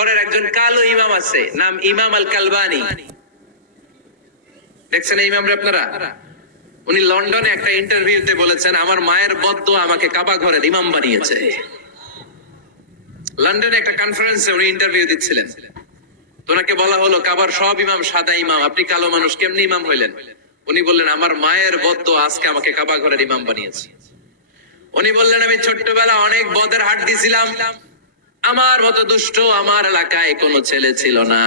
ঘরের একজন কালো ইমাম আছে, নাম ইমাম আল কালবানি। দেখছেন এই ইমামরা আপনারা? উনি লন্ডনে একটা ইন্টারভিউতে বলেছেন, আমার মায়ের বদদোয়া আমাকে কাবা ঘরের ইমাম বানিয়েছে। লন্ডনে একটা কনফারেন্সে উনি ইন্টারভিউ দিচ্ছিলেন। ওনাকে বলা হলো, কাবার সব ইমাম সাদা ইমাম, আপনি কালো মানুষ, কেমনি ইমাম হইলেন? উনি বললেন, আমার মায়ের বদদোয়া আজকে আমাকে কাবা ঘরের ইমাম বানিয়েছে। উনি বললেন, আমি ছোট্টবেলা অনেক বদের হাট দিছিলাম, আমার মতো দুষ্ট আমার এলাকায় কোনো ছেলে ছিল না।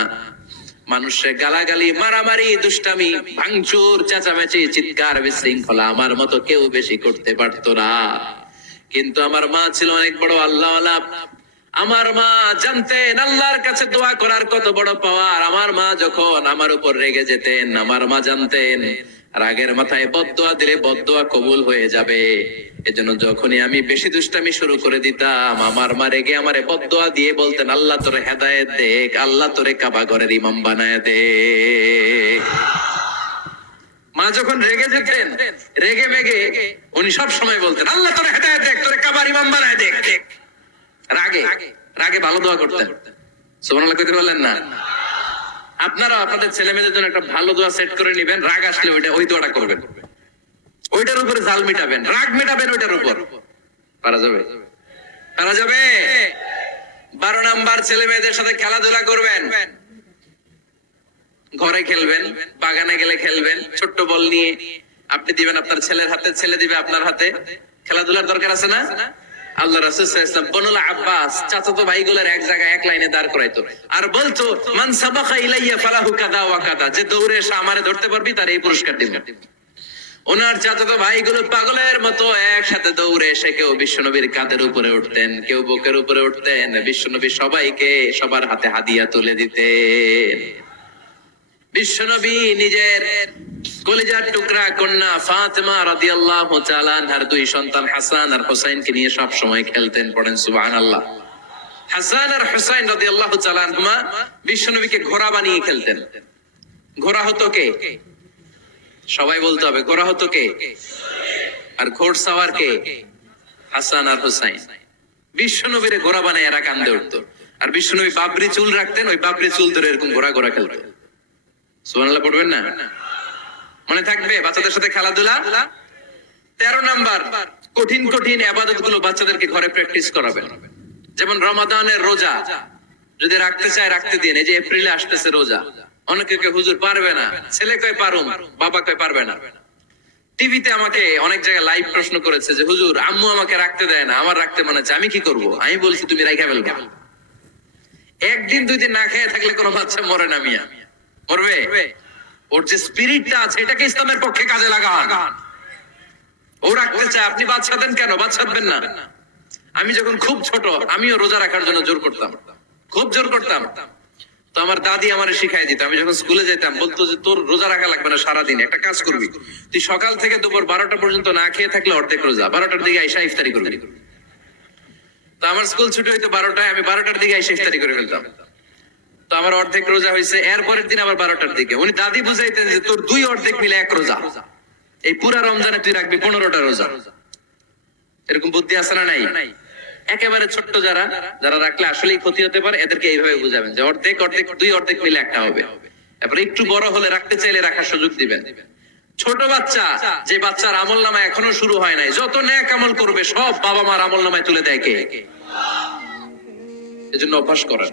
মানুষের গালাগালি, মারামারি, দুষ্টামি, ভাঙচুর, চেঁচামেচি, চিৎকার, বিশৃঙ্খলা আমার মতো কেউ বেশি করতে পারতো না। কিন্তু আমার মা ছিল অনেক বড় আল্লাহওয়ালা। আমার মা জানতেন আল্লাহর কাছে দোয়া করার কত বড় পাওয়ার। আমার মা যখন আমার উপর রেগে যেতেন, আমার মা জানতেন রাগের মাথায় বদদোয়া দিলে বদদোয়া কবুল হয়ে যাবে। এজন্য যখনই আমি বেশি দুষ্টামি শুরু করে দিতাম, আমার মা রেগে আমারে বদদোয়া দিয়ে বলতেন, আল্লাহ তোরে হেদায়েত দেখ, আল্লাহ তোরে কাবা ঘরের ইমাম বানায় দে। মা যখন রেগে যেতেন, রেগে মেগে উনি সব সময় বলতেন, আল্লাহ তোরে হেদায়েত দেখ, তোরে কাবার ইমাম বানায় দে। রাগে রাগে ভালো দোয়া করতেন। সুবহানাল্লাহ কইতে বললেন না? আপনারা আপনাদের ছেলে মেয়েদের জন্য একটা ভালো দোয়া সেট করে নেবেন, রাগ আসলে ওই দোয়াটা করবেন, ওইটার উপরে জাল মিটাবেন, রাগ মিটাবেন ওইটার উপর। পারা যাবে? পারা যাবে? 12 নাম্বার, ছেলে মেয়েদের সাথে খেলাধুলা করবেন। ঘরে খেলবেন, বাগানে গেলে খেলবেন, ছোট্ট বল নিয়ে আপনি দিবেন আপনার ছেলের হাতে, ছেলে দিবে আপনার হাতে। খেলাধুলার দরকার আছে না? আল্লাহ রাসূল সাল্লাল্লাহু আলাইহি ওয়াসাল্লাম বনুল আব্বাস চাচাতো ভাইগুলোর এক জায়গায় এক লাইনে দাঁড় করাইতো আর বলতো, মান সাবাকা ইলাইয়া ফালাহু কাদা ওয়া কাদা, যে দৌড়ে এসে আমারে ধরতে পারবি তার এই পুরস্কার দিব। ওনার চাচাতো ভাইগুলো পাগলের মতো একসাথে দৌড়ে এসে কেউ বিশ্বনবীর কাঁধের উপরে উঠতেন, কেউ বুকের উপরে উঠতেন। বিশ্বনবী সবাইকে সবার হাতে হাদিয়া তুলে দিতেন। বিশ্বনবী নিজের কলিজার টুকরা কন্যা ফাতেমা রাদিয়াল্লাহু তাআলা আনহার 2 সন্তান হাসান আর হুসাইনকে নিয়ে সব সময় খেলতেন। পড়েন সুবহানাল্লাহ। হাসান আর হুসাইন রাদিয়াল্লাহু তাআলা আনহুমা বিশ্বনবীকে ঘোড়া বানিয়ে খেলতেন। ঘোড়া হতো কে? সবাই বলতে হবে, ঘোড়া হতো কে? আর ঘোড়সাওয়ার কে? হাসান আর হুসাইন। বিশ্বনবীরে ঘোড়া বানায় এরা কান্দে উঠতো। আর বিশ্বনবী বাবরি চুল রাখতেন, ওই বাবরি চুল ধরে এরকম ঘোড়া ঘোড়া খেলতো। সুবহানাল্লাহ পড়বেন না? মনে থাকবে বাচ্চাদের সাথে খেলাধুলা। 13 নাম্বার, কঠিন কঠিন ইবাদত গুলো বাচ্চাদেরকে ঘরে প্র্যাকটিস করাবেন। যেমন রমাদানের রোজা যদি রাখতে চায় রাখতে দিন। এই যে এপ্রিলে আসতেছে রোজা, অনেকে কে হুজুর পারবে না, ছেলে কয় পারুম, বাবা কয় পারবে না। টিভিতে আমাকে অনেক জায়গায় লাইভ প্রশ্ন করেছে যে হুজুর আম্মু আমাকে রাখতে দেয় না, আমার রাখতে মনে হচ্ছে, আমি কি করব? আমি বলছি তুমি রাইখা ফেলবা। একদিন 2 দিন না খেয়ে থাকলে কোনো বাচ্চা মরে না মিয়া, মরবে? ওর যে স্পিরিটটা আছে এটাকে ইসলামের পক্ষে কাজে লাগান। ও রাখতে চায়, আপনি বাচ্চা দেন কেন? বাচ্চা দেবেন না। আমি যখন খুব ছোট, আমিও রোজা রাখার জন্য জোর করতাম, খুব জোর করতাম। তো আমার দাদি আমারে শিখাই দিত। আমি যখন স্কুলে যেতাম বলতো যে তোর রোজা রাখা লাগবে না, সারাদিন একটা কাজ করবি, তুই সকাল থেকে দুপুর 12টা পর্যন্ত না খেয়ে থাকলে অর্ধেক রোজা, 12টার দিকে আইসা ইফতারি করবি। তো আমার স্কুল ছুটি হইতো 12টায়, আমি 12টার দিকে আইসা ইফতারি করে ফেলতাম। তো আমার অর্ধেক রোজা হয়েছে। এরপরের দিন আবার 12টার দিকে উনি দাদি বুঝাইতেন যে তোর 2 অর্ধেক মিলে 1 রোজা, এই পুরা রমজানে তুই রাখবি 15টা রোজা। এরকম বুদ্ধি আছে না নাই? একেবারে ছোট্ট যারা যারা রাখলে আসলেই ক্ষতি হতে পারে, এদেরকে এইভাবে বুঝাবেন যে অর্ধেক অর্ধেক 2 অর্ধেক মিলে 1টা হবে। এরপর একটু বড় হলে রাখতে চাইলে রাখার সুযোগ দিবেন। ছোট বাচ্চা, যে বাচ্চার আমল নামা এখনো শুরু হয় নাই, যত নেক আমল করবে সব বাবা মার আমল নামায় তুলে দেয় কে? এজন্য অভ্যাস করেন।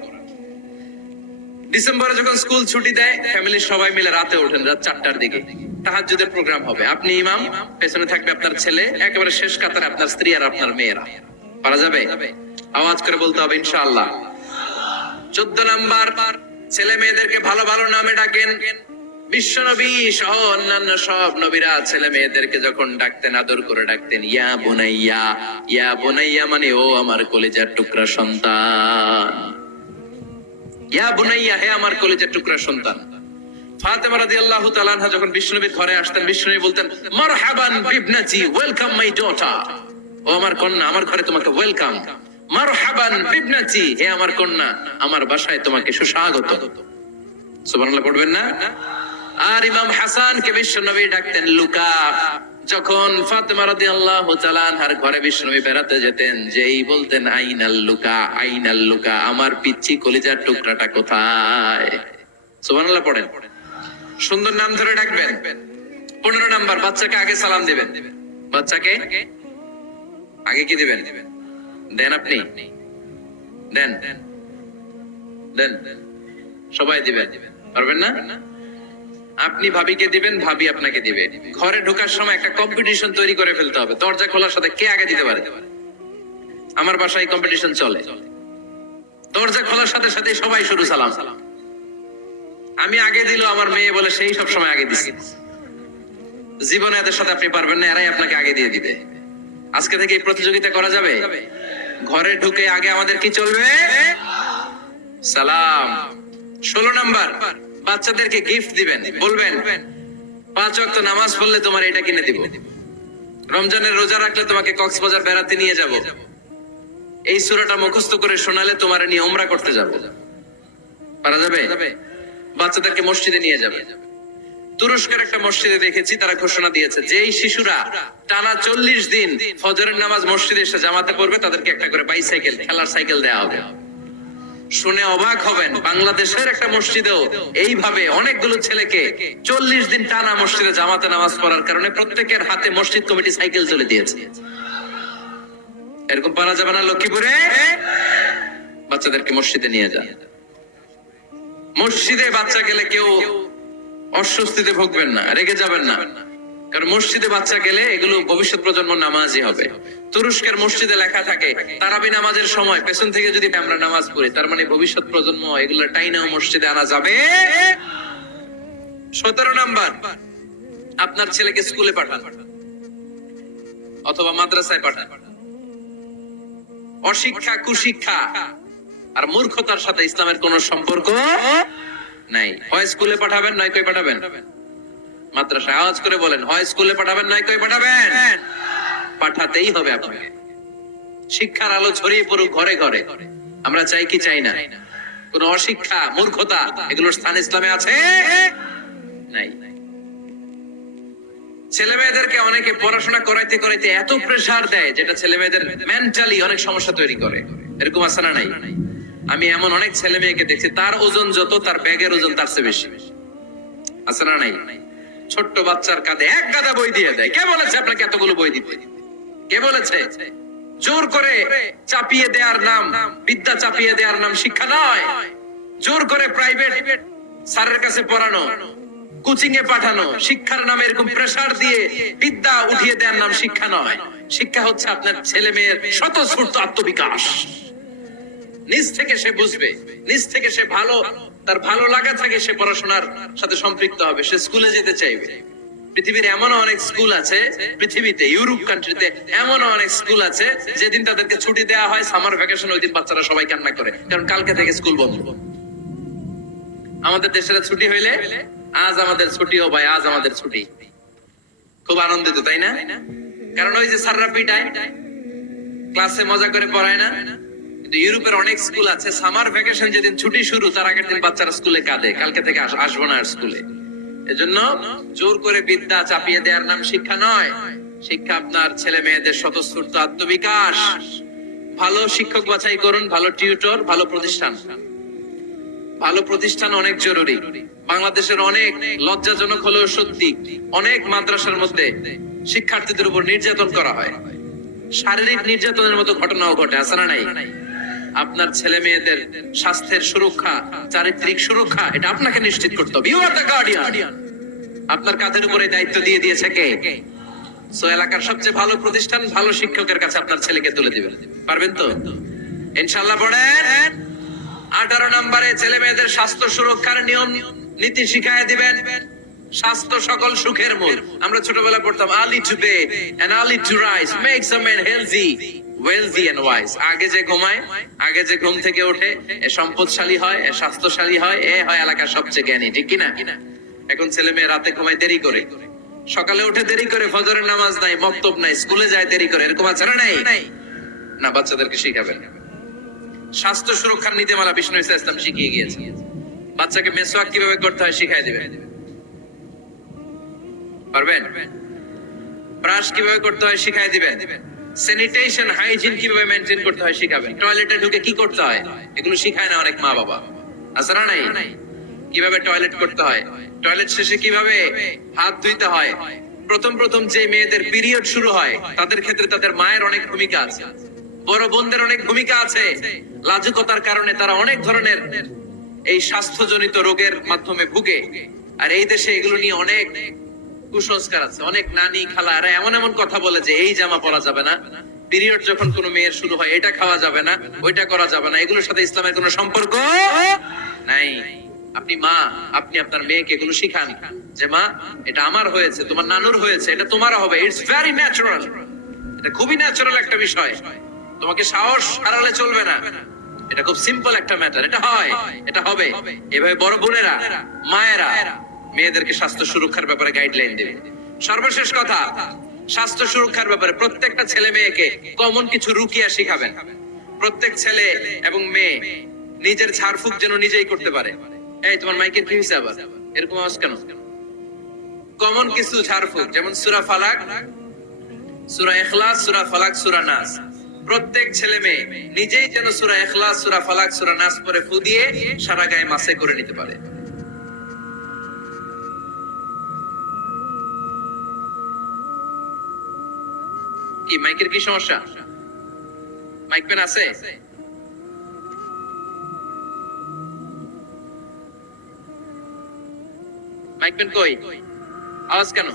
ডিসেম্বরে যখন স্কুল ছুটি দেয়, ফ্যামিলির সবাই মিলে রাতে ওঠেন, রাত 4টার দিকে তাহাজ্জুদের প্রোগ্রাম হবে। আপনি ইমাম, পেছনে থাকবে আপনার ছেলে, একেবারে শেষ কাতারে আপনার স্ত্রী আর আপনার মেয়েরা। পারা যাবে? আওয়াজ করে বলতে হবে ইনশাআল্লাহ। 14 নাম্বার, ছেলে মেয়েদেরকে ভালো ভালো নামে ডাকেন। বিশ্বনবী সহ অন্যান্য সব নবীরা ছেলে মেয়েদেরকে যখন ডাকতেন আদর করে ডাকতেন ইয়া বুনাইয়া। ইয়া বুনাইয়া মানে ও আমার কলিজার টুকরা সন্তান। ইয়া বুনাইয়া, হে আমার কলিজার টুকরা সন্তান। ফাতেমা রাদিয়াল্লাহু তাআলা আনহা যখন বিশ্বনবীর ঘরে আসতেন, বিশ্বনবী বলতেন মারহাবান বিবনাতি, ওয়েলকাম মাই ডটার। ও আমার কন্যা, আমার ঘরে তোমাকে ওয়েলকাম। মারহাবান বিবনাতি, হে আমার কন্যা, আমার বাসায় তোমাকে সুস্বাগত। সুবহানাল্লাহ পড়বেন না? আর ইমাম হাসানকে বিশ্বনবী ডাকতেন লুকা। যখন ফাতেমা রাদিয়াল্লাহু তাআলা আনহার ঘরে বিশ্বনবী বেড়াতে যেতেন, যেই বলতেন আইনাল লুকা, আইনাল লুকা, আমার পিচ্চি কলিজার টুকরাটা কোথায়? সুবহানাল্লাহ পড়েন। সুন্দর নাম ধরে ডাকবেন। 15 নাম্বার, বাচ্চাকে আগে সালাম দিবেন। বাচ্চাকে আগে কি দিবেন? দেন আপনি দেন দেন সবাই দিবেন, পারবেন না? আপনি ভাবিকে দিবেন, ভাবি আপনাকে দিবে। ঘরে ঢোকার সময় একটা কম্পিটিশন তৈরি করে ফেলতে হবে, দরজা খোলার সাথে কে আগে দিতে পারে। আমার বাসায় কম্পিটিশন চলে, দরজা খোলার সাথে সাথে সবাই শুরু সালাম। আমি আগে দিল, আমার মেয়ে বলে সেই সব সময় আগে দিচ্ছে। জীবনে এদের সাথে আপনি পারবেন না, এরাই আপনাকে আগে দিয়ে দিবে। আজকে থেকে এই প্রতিযোগিতা করা যাবে। ঘরে ঢুকে আগে আমাদের কি চলবে? সালাম। 16 নাম্বার, বাচ্চাদেরকে গিফট দিবেন। বলবেন 5 ওয়াক্ত নামাজ পড়লে তোমার এটা কিনে দিব, রমজানের রোজা রাখলে তোমাকে কক্সবাজার বেড়াতে নিয়ে যাব, এই সূরাটা মুখস্থ করে শোনালে তোমার নিয়ে উমরা করতে যাব। পারা যাবে? বাচ্চাদেরকে মসজিদে নিয়ে যাবে। তুরস্কের একটা মসজিদে দেখেছি, তারা ঘোষণা দিয়েছে যে এই শিশুরা টানা 40 দিন ফজরের নামাজ মসজিদে এসে জামাতে পড়বে, তাদেরকে একটা করে বাইসাইকেল, খেলার সাইকেল দেওয়া হবে। শুনে অবাক হবেন, বাংলাদেশের একটা মসজিদেও এইভাবে অনেকগুলো ছেলেকে 40 দিন টানা মসজিদে জামাতে নামাজ পড়ার কারণে প্রত্যেকের হাতে মসজিদ কমিটি সাইকেল তুলে দিয়েছে। এরকম পারা যাবে না লক্ষ্মীপুরে? বাচ্চাদেরকে মসজিদে নিয়ে যান। মসজিদে বাচ্চা গেলে কেউ অস্বস্তিতে ভুগবেন না, রেগে যাবেন না, কারণ মসজিদে বাচ্চা গেলে এগুলো ভবিষ্যৎ প্রজন্ম নামাজি হবে। তুরস্কের মসজিদে লেখা থাকে তারাবি নামাজের সময় পেছন থেকে যদি আমরা নামাজ পড়ি, তার মানে ভবিষ্যৎ প্রজন্ম এগুলো টাইনাও মসজিদে আনা যাবে। 17 নাম্বার, আপনার ছেলেকে স্কুলে পাঠান অথবা মাদ্রাসায় পাঠান। অশিক্ষা, কুশিক্ষা আর মূর্খতার সাথে ইসলামের কোন সম্পর্ক নাই। হয় স্কুলে পাঠাবেন, নয় কই পাঠাবেন মাদ্রাসায়। আওয়াজ করে বলেন, হয় স্কুলে পাঠাবেন, নয় কই পাঠাবেন। পাঠাতেই হবে আপনাকে। শিক্ষার আলো ছড়িয়ে পড়ুক ঘরে ঘরে, আমরা চাই কি চাই না? কোন অশিক্ষা, মূর্খতা এগুলোর স্থান ইসলামে আছে? নাই। ছেলে মেয়েদেরকে অনেকে পড়াশোনা করাইতে করাইতে এত প্রেসার দেয়, যেটা ছেলে মেয়েদের মেন্টালি অনেক সমস্যা তৈরি করে। এরকম আছে না নাই? আমি এমন অনেক ছেলে মেয়েকে দেখছি, তার ওজন যত, তার ব্যাগের ওজন তার চেয়ে বেশি। আছে না নাই? ছোট্ট বাচ্চার কাঁধে এক গাদা বই দিয়ে দেয়। কে বলেছে আপনাকে এতগুলো বই দিতে? কে বলেছে? জোর করে চাপিয়ে দেওয়ার নাম বিদ্যা, চাপিয়ে দেওয়ার নাম শিক্ষা নয়। জোর করে প্রাইভেট স্যারের কাছে পড়ানো, কোচিং এ পাঠানো, শিক্ষার নামে এরকম প্রেসার দিয়ে বিদ্যা উঠিয়ে দেওয়ার নাম শিক্ষা নয়। শিক্ষা হচ্ছে আপনার ছেলে মেয়ের স্বতঃস্ফূর্ত আত্মবিকাশ। নিজ থেকে সে বুঝবে, নিজ থেকে সে তার ভালো লাগা থাকে, সে পড়াশোনার সাথে সম্পৃক্ত হবে, সে স্কুলে যেতে চাইবে। পৃথিবীর এমন অনেক স্কুল আছে, পৃথিবীতে ইউরোপ কান্ট্রিতে এমন অনেক স্কুল আছে, যেদিন তাদেরকে ছুটি দেওয়া হয় সামার ভ্যাকেশন, ওই দিন বাচ্চারা সবাই কান্না করে, কারণ কালকে থেকে স্কুল বন্ধ। আমাদের দেশের ছুটি হইলে আজ আমাদের ছুটি, ও ভাই আজ আমাদের ছুটি, খুব আনন্দিত, তাই না? কারণ ওই যে স্যাররা পিটায়, ক্লাসে মজা করে পড়ায় না। কিন্তু ইউরোপের অনেক স্কুল আছে, সামার ভ্যাকেশন যেদিন ছুটি শুরু, তার আগের দিন বাচ্চারা স্কুলে কাঁদে, কালকে থেকে আসবো না আর স্কুলে। এজন্য জোর করে বিদ্যা চাপিয়ে দেওয়ার নাম শিক্ষা নয়। শিক্ষা আপনার ছেলে মেয়েদের স্বতঃস্ফূর্ত আত্মবিকাশ। ভালো শিক্ষক বাছাই করুন, ভালো টিউটর, ভালো প্রতিষ্ঠান। ভালো প্রতিষ্ঠান অনেক জরুরি। বাংলাদেশের অনেক লজ্জাজনক হলেও সত্যি, অনেক মাদ্রাসার মধ্যে শিক্ষার্থীদের উপর নির্যাতন করা হয়, শারীরিক নির্যাতনের মতো ঘটনাও ঘটে। আছে না নাই? আপনার ছেলে মেয়েদের স্বাস্থ্যের সুরক্ষা, চারিত্রিক সুরক্ষা, এটা আপনাকে নিশ্চিত করতে হবে। You are the guardian. আপনার কাঁধের উপরে দায়িত্ব দিয়ে দিয়েছে কে? সো এলাকার সবচেয়ে ভালো প্রতিষ্ঠান, ভালো শিক্ষকের কাছে আপনার ছেলেকে তুলে দিবেন। পারবেন তো? ইনশাআল্লাহ। পড়েন। 18 নম্বরে ছেলে মেয়েদের স্বাস্থ্য সুরক্ষার নিয়ম নীতি শিখায় দিবেন। স্বাস্থ্য সকল সুখের মূল। আমরা ছোটবেলায় পড়তাম early to bed and early to rise makes a man healthy, wealthy and wise. আগে যে ঘুমায়, আগে যে ঘুম থেকে ওঠে, এ সম্পদশালী হয়, এ স্বাস্থ্যশালী হয়, এ হয় এলাকার সবচেয়ে জ্ঞানী। ঠিক কি না? এখন ছেলে মেয়ে রাতে ঘুমায় দেরি করে, সকালে উঠে দেরি করে, ফজরের নামাজ নাই, মক্তব নাই, স্কুলে যায় দেরি করে। এরকম আছে না নাই? না, বাচ্চাদেরকে শিখাবেন। স্বাস্থ্য সুরক্ষার নীতিমালা বিষ্ণু ইসলাম শিখিয়ে গিয়েছে। বাচ্চাকে মেসওয়াক কিভাবে করতে হয় শিখাই দিবেন। পারবেন? ব্রাশ কিভাবে করতে হয় শিখাই দিবেন, স্যানিটেশন হাইজিন কিভাবে মেইনটেইন করতে হয় শিখাবেন, টয়লেটে ঢুকে কি করতে হয় এগুলো শিখায় না অনেক মা বাবা, আছে না নাই? কিভাবে টয়লেট করতে হয়, টয়লেট শেষে কিভাবে হাত ধুইতে হয়। প্রথম প্রথম যে মেয়েদের পিরিয়ড শুরু হয় তাদের ক্ষেত্রে তাদের মায়ের অনেক ভূমিকা আছে, বড় বোনদের অনেক ভূমিকা আছে। লাজুকতার কারণে তারা অনেক ধরনের এই স্বাস্থ্যজনিত রোগের মাধ্যমে ভুগে। আর এই দেশে এগুলো নিয়ে অনেক কুসংস্কার আছে, অনেক নানি খালারা এমন এমন কথা বলে যে এই জামা পরা যাবে না, পিরিয়ড যখন কোনো মেয়ের শুরু হয় এটা খাওয়া যাবে না, ওইটা করা যাবে না, এগুলোর সাথে ইসলামের কোনো সম্পর্ক নাই। আপনি মা, আপনি আপনার মেয়েকে এগুলো শিখান যে মা এটা আমার হয়েছে, তোমার নানুর হয়েছে, এটা তোমারও হবে, ইটস ভেরি ন্যাচারাল, এটা খুবই ন্যাচারাল একটা বিষয়, তোমাকে সাহস হারালে চলবে না, এটা খুব সিম্পল একটা ম্যাটার, এটা হয়, এটা হবে। এভাবে বড় বোনেরা মায়েরা মেয়েদেরকে স্বাস্থ্য সুরক্ষার ব্যাপারে গাইডলাইন দেবে। সর্বশেষ কথা, স্বাস্থ্য সুরক্ষার ব্যাপারে প্রত্যেকটা ছেলে মেয়েকে কমন কিছু রুকিয়া শিখাবেন। প্রত্যেক ছেলে এবং মেয়ে নিজের ঝাড়ফুঁক যেন নিজেই করতে পারে। এই তোমার মাইকের কি হয়েছে আবার এরকম আওয়াজ কেন? কমন কিছু ঝাড়ফুঁক, যেমন সূরা ফালাক, সূরা ইখলাস, সূরা ফালাক, সূরা নাস। প্রত্যেক ছেলে মেয়ে নিজেই যেন সূরা ইখলাস, সূরা ফালাক, সূরা নাস পড়ে ফু দিয়ে সারা গায়ে মাসে করে নিতে পারে। কি মাইকের কি সমস্যা? মাইক পেন আছে? মাইক পেন কই? আওয়াজ কেন?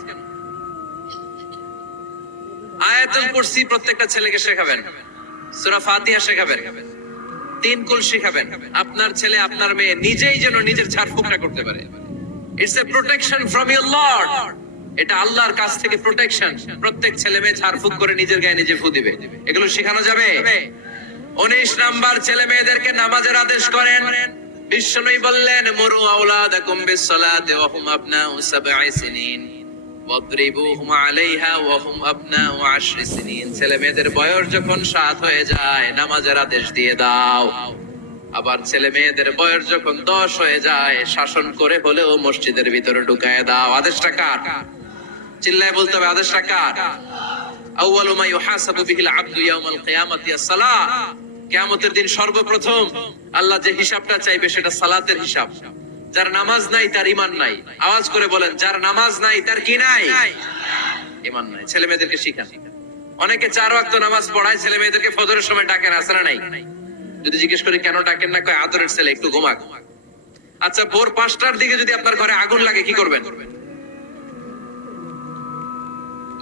আয়াতুল কুরসি প্রত্যেকটা ছেলেকে শেখাবেন, সূরা ফাতিহা শেখাবেন, তিন কুল শেখাবেন। আপনার ছেলে আপনার মেয়ে নিজেই যেন নিজের ঝাড়ফুঁকটা করতে পারে। It's a protection from your Lord, এটা আল্লাহর কাছ থেকে প্রোটেকশন। প্রত্যেক ছেলে মেয়ে ঝাড়ফুঁক করে নিজের গায়ে নিজে ফু দিবে, এগুলো শেখানো যাবে। 19 নাম্বার, ছেলে মেয়েদেরকে নামাজের আদেশ করেন। বিশ্বনবী বললেন মুরু আওলাদাকুম বিসসালাতি ওয়া হুম আবনাউ সাবঈ সিনিন ওয়াদরিবুহুম আলাইহা ওয়া হুম আবনাউ 10 সিনিন। ছেলে মেয়েদের বয়স যখন 7 হয়ে যায় নামাজের আদেশ দিয়ে দাও। আবার ছেলে মেয়েদের বয়স যখন 10 হয়ে যায় শাসন করে হলেও মসজিদের ভিতরে ঢুকায় দাও। আদেশটা কার? চিল্লায় বলতে হবে, আদেশটা কার? আউয়ালু মা ইউহাসাবু বিহিল আবদু ইয়াউমাল কিয়ামাতি আস-সালাহ। কিয়ামতের দিন সর্বপ্রথম আল্লাহ যে হিসাবটা চাইবে সেটা সালাতের হিসাব। যার নামাজ নাই তার ঈমান নাই। আওয়াজ করে বলেন, যার নামাজ নাই তার কি নাই? ঈমান নাই। ছেলে মেয়েদেরকে শিখান। অনেকে 4 ওয়াক্ত নামাজ পড়ায়, ছেলে মেয়েদেরকে ফজরের সময় ডাকেন, আছে না নাই? যদি জিজ্ঞেস করি কেন ডাকেন না, কয় আদরের ছেলে একটু ঘুমাক। আচ্ছা, ভোর 5টার দিকে যদি আপনার ঘরে আগুন লাগে কি করবেন?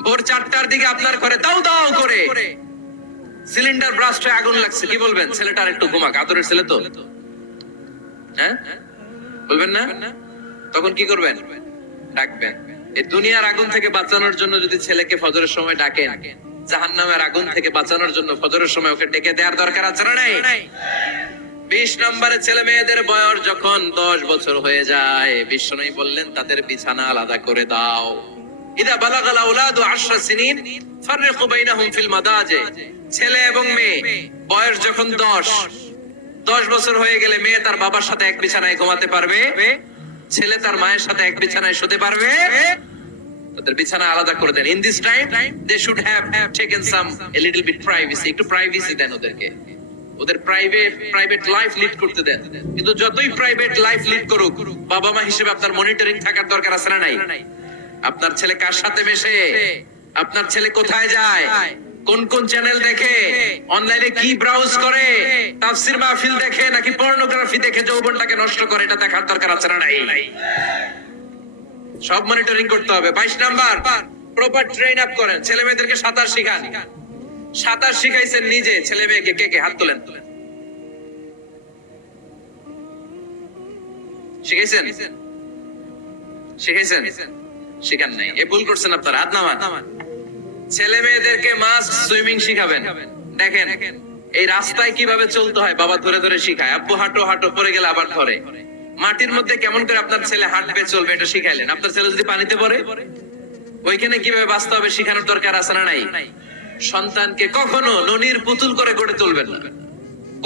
ভোর 4টার দিকে আপনার ঘরে দাও দাও করে সিলিন্ডার ব্রাস্ট হয়ে আগুন লাগছে, কি বলবেন? ছেলেটা আর একটু ঘুমাক, আদরের ছেলে তো, হ্যাঁ বলবেন না? তখন কি করবেন? ডাকবেন। এই দুনিয়ার আগুন থেকে বাঁচানোর জন্য যদি ছেলেকে ফজরের সময় ডাকেন, জাহান্নামের আগুন থেকে বাঁচানোর জন্য ফজরের সময় ওকে ডেকে দেওয়ার দরকার আছে না নাই? 20 নম্বরে, ছেলে মেয়েদের বয়স যখন 10 বছর হয়ে যায় বিশ্বনবী বললেন তাদের বিছানা আলাদা করে দাও। ইদা বালাগাল আওলাদু 10 সিনিন ফাররিকু বাইনাহুম ফিল মাদাজি। ছেলে এবং মেয়ে বয়স যখন 10 বছর হয়ে গেলে মেয়ে তার বাবার সাথে এক বিছানায় ঘুমাতে পারবে, ছেলে তার মায়ের সাথে এক বিছানায় শুতে পারবে। তাদের বিছানা আলাদা করে দেন। In this time they should have taken some a little bit privacy. একটু প্রাইভেসি দেন ওদেরকে, ওদের প্রাইভেট লাইফ লিড করতে দেন। কিন্তু যতই প্রাইভেট লাইফ লিড করুক, বাবা মা হিসেবে আপনার মনিটরিং থাকার দরকার আছে না নাই? আপনার ছেলে কার সাথে মেশে, আপনার ছেলে কোথায় যায়, কোন কোন চ্যানেল দেখে, অনলাইনে কি ব্রাউজ করে, তাফসীর মাহফিল দেখে নাকি পর্নোগ্রাফি দেখে যৌবনটাকে নষ্ট করে, এটা দেখার দরকার আছে না নাই? সব মনিটরিং করতে হবে। 22 নাম্বার, প্রপার ট্রেন আপ করেন। ছেলে মেয়েদেরকে সাঁতার শিখান। সাঁতার শিখাইছেন নিজে, ছেলে মেয়েকে কে কে? হাত তোলেন। শিখাইছেন? শিখাইছেন? শিখান নাই, এ ভুল করছেন আপনারা। হাত নামান। ছেলে মেয়েদেরকে মাস্ট সুইমিং শিখাবেন। দেখেন এই রাস্তায় কিভাবে চলতে হয় বাবা ধরে ধরে শিখায়। আব্বু হাঁটো হাঁটো, পড়ে গেলে আবার ধরে। মাটির মধ্যে কেমন করে আপনার ছেলে হাঁটবে চলবে এটা শিখাইলেন। আপনার ছেলে যদি পানিতে পড়ে ওইখানে কিভাবে বাঁচতে হবে শিখানোর দরকার আছে না নাই? সন্তানকে কখনো ননির পুতুল করে গড়ে তুলবেন না,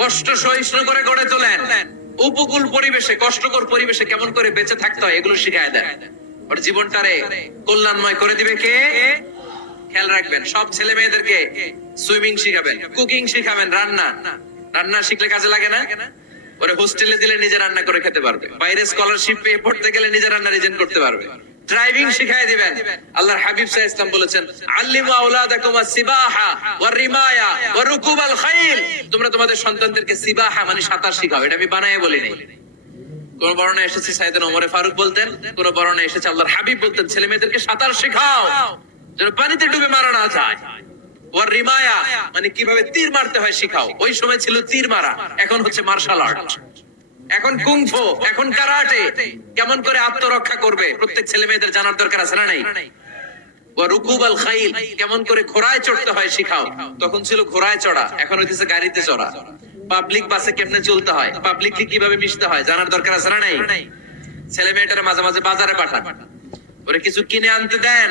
কষ্ট সহিষ্ণু করে গড়ে তোলেন। উপকূল পরিবেশে, কষ্টকর পরিবেশে কেমন করে বেঁচে থাকতে হয় এগুলো শিখায় দেন। ওর জীবনটারে কল্যাণময় করে দিবে কে? খেয়াল রাখবেন, সব ছেলে মেয়েদেরকে সুইমিং শিখাবেন, কুকিং শিখাবেন, রান্না শিখলে কাজে লাগে না? ওরে হোস্টেলে দিলে নিজে রান্না করে খেতে পারবে, বাইরে স্কলারশিপ পেয়ে পড়তে গেলে নিজে রান্না রিজেন করতে পারবে। ড্রাইভিং শিখাই দিবেন। আল্লাহর হাবিব সাল্লাল্লাহু আলাইহি ওয়াসাল্লাম বলেছেন, আল্লিমু আওলাদাকুম আস-সিবাহা ওয়ার রিমায়া ওয়া রুকুবাল খাইল। তোমরা তোমাদের সন্তানদেরকে সিবাহা মানে সাঁতার শিখাও। এটা আমি বানায়ে বলি নাই। কোন বর্ণনায় এসেছে সাইয়েদনা ওমরে ফারুক বলতেন, কোন বর্ণনায় এসেছে আল্লাহর হাবিব বলতেন, ছেলে মেয়েদেরকে সাঁতার শেখাও যেন পানিতে ডুবে মারা না যায়। ওয়ার রিমায়া মানে কিভাবে তীর মারতে হয় শিখাও। ওই সময় ছিল তীর মারা, এখন হচ্ছে মার্শাল আর্ট, এখন কুংফু, এখন কারাটে। কেমন করে আত্মরক্ষা করবে প্রত্যেক ছেলে মেয়েদের জানার দরকার আছে না নাই? ওয়া রুকুবাল খাইল, কেমন করে ঘোড়ায় চড়তে হয় শিখাও। তখন ছিল ঘোড়ায় চড়া, এখন হইতেছে গাড়িতে চড়া। পাবলিক বাসে কেমনে চলতে হয়, পাবলিকলি কিভাবে মিশতে হয় জানার দরকার আছে না নাই? ছেলে মেয়েটারে মাঝে মাঝে বাজারে পাঠান, ওরে কিছু কিনে আনতে দেন।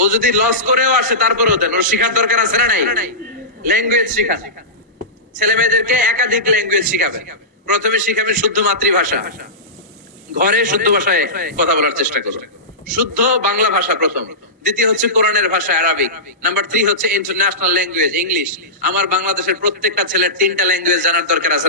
ও যদি লস করেও আসে তারপরেও দেন, ওর শিখার দরকার আছে না নাই? ল্যাঙ্গুয়েজ শিখান, ছেলে মেয়েদেরকে একাধিক ল্যাঙ্গুয়েজ শিখাবেন। প্রথমে শিখাবেন শুদ্ধ মাতৃভাষা, ঘরে শুদ্ধ ভাষায় কথা বলার চেষ্টা করুন, শুদ্ধ বাংলা ভাষা প্রথম। দ্বিতীয় হচ্ছে কোরআনের ভাষা আরবিক। নাম্বার 3 হচ্ছে ইন্টারন্যাশনাল ল্যাঙ্গুয়েজ ইংলিশ। আমার বাংলাদেশের প্রত্যেকটা ছেলের 3টা ল্যাঙ্গুয়েজ জানার দরকার আছে।